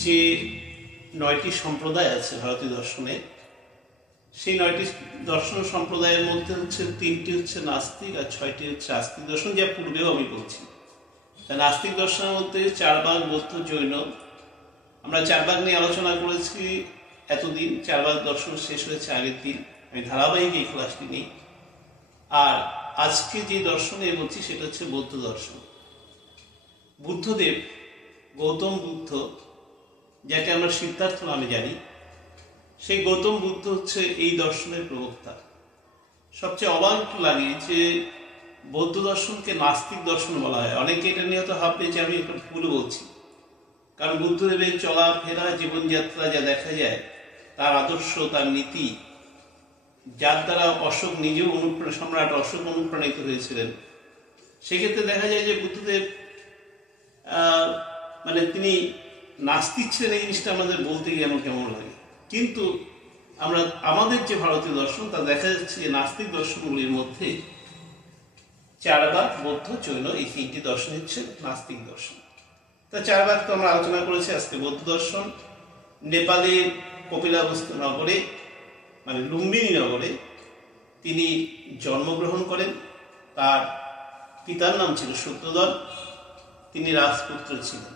যে ৯টি সম্প্রদায় আছে ভারতীয় দর্শনে, সেই ৯টি দর্শন সম্প্রদায়ের মধ্যে হচ্ছে ৩টি হচ্ছে নাস্তিক আর ৬টি হচ্ছে আস্তিক দর্শন, যা পূর্বেও আমি বলছি। নাস্তিক দর্শনের মধ্যে ৪ ভাগ বৌদ্ধ, জৈন। আমরা ৪ ভাগ নিয়ে আলোচনা করেছি এতদিন। ৪ ভাগ দর্শন শেষ হয়েছে আগের দিন, আমি ধারাবাহিক এই ক্লাসটি নিই। আর আজকে যে দর্শনে বলছি সেটা হচ্ছে বৌদ্ধ দর্শন। বুদ্ধদেব, গৌতম বুদ্ধ, যাকে আমরা সিদ্ধার্থ নামে জানি, সেই গৌতম বুদ্ধ হচ্ছে এই দর্শনের প্রবক্তা। সবচেয়ে অবাক একটু লাগে যে বৌদ্ধ দর্শনকে নাস্তিক দর্শন বলা হয়। অনেকে এটা নিয়ে হয়তো ভাববে যে আমি একটা ভুল বলছি, কারণ বুদ্ধদেবের চলাফেরা, জীবনযাত্রা যা দেখা যায়, তার আদর্শ, তার নীতি, যার দ্বারা অশোক নিজেও সম্রাট অশোক অনুপ্রাণিত হয়েছিলেন, সেক্ষেত্রে দেখা যায় যে বুদ্ধদেব তিনি নাস্তিক ছিলেন। এই জিনিসটা আমাদের বলতে গিয়ে আমার কেমন লাগে। কিন্তু আমাদের যে ভারতীয় দর্শন, তা দেখা যাচ্ছে যে নাস্তিক দর্শনগুলির মধ্যে ৪ ভাগ বৌদ্ধ, জৈন, এই ৩টি দর্শন হচ্ছে নাস্তিক দর্শন। তা ৪ ভাগ তো আমরা আলোচনা করেছি। আজকে বৌদ্ধ দর্শন। নেপালের কপিলাবস্তু নগরে, লুম্বিনী নগরে তিনি জন্মগ্রহণ করেন। তার পিতার নাম ছিল সত্যধন, তিনি রাজপুত্র ছিলেন।